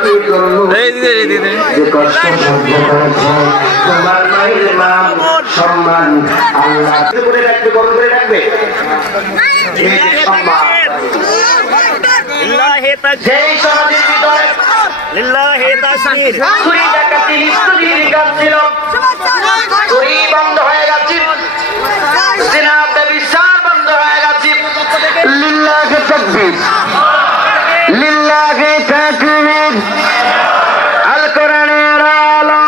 মাটির জন্য যে কষ্ট সহ্য করেছে তোমার মায়ের নাম সম্মান আল্লাহ করে আল কোরআনের আলো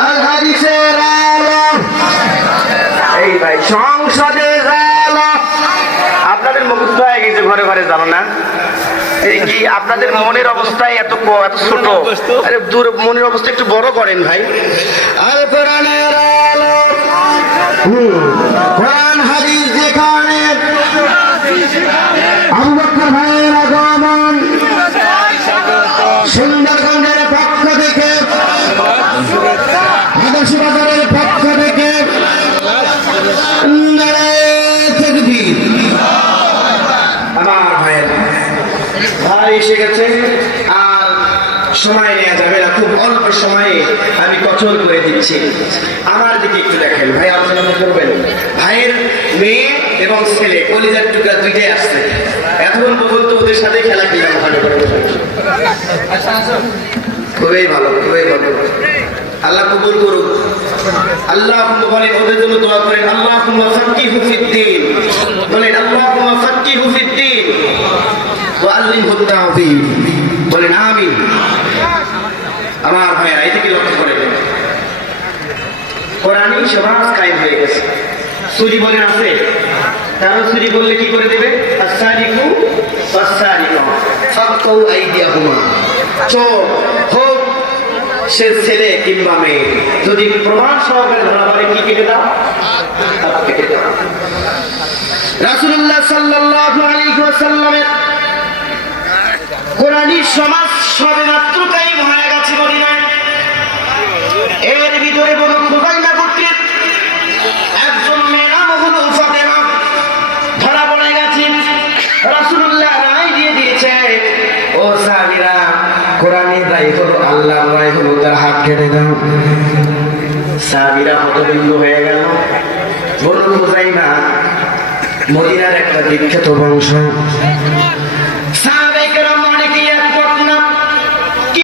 আল হাদিসের এই ভাই সংসদের আলো আপনাদের মুখস্থ হয়ে গেছে ঘরে ঘরে যাব না। কি আপনাদের মনের অবস্থায় এত এত ছোট? আরে দূর মনের অবস্থা একটু বড় করেন ভাই। আল কোরআনের হুম, ভাই এসে গেছে। আর সময় নেওয়া যাবে না, খুব অল্প সময়ে আমি কচল করে দিচ্ছি। আমার দিকে একটু দেখেন, ভাই আলোচনা করবেন, ভাইয়ের মেয়ে এবং ছেলে, কলিজার টুকরা দুইটাই আসছে। এতক্ষণ পর্যন্ত ওদের সাথে খেলা খেলাম ভালো করে খুবই ভালো খুবই ভালো। আল্লাহ কবুল করুক। আল্লাহ বলেন, ওদের জন্য দোয়া করেন, আল্লাহ বলেন আল্লিমহু তাওহীদ বলেন আমিন। আমার ভাইরা এদিকে লক্ষ্য কোরআনই সমাজ কায়েম হয়ে গেছে। বলেন আছে। বললে কি করে দেবে? আসারিকু আসারিকু হোক, সে ছেলে কিংবা মেয়ে, যদি প্রমাণ সহকারে ধরা পড়ে, কি কেটে দাও? রাসূলুল্লাহ সাল্লাল্লাহু আলাইহি ওয়াসাল্লামের কোরআনী সমাজ সবেমাত্র কায়েম হয়ে গেছে মদিনায়। এর ভিতরে বড় খুবাইলা গোত্রের একজন মেয়ে নাম হলো ফাতেমা ধরা পড়ে গেছে। রাসূলুল্লাহ রায় দিয়ে দিয়েছে, ও সাহাবীরা, কোরআনের রায় হলো আল্লাহর রায় হলো তার হাত কেটে দাও। সাহাবীরা হতবিন্দু হয়ে গেল। বনু খুজাইমা মদিনার একটা বিখ্যাত বংশ।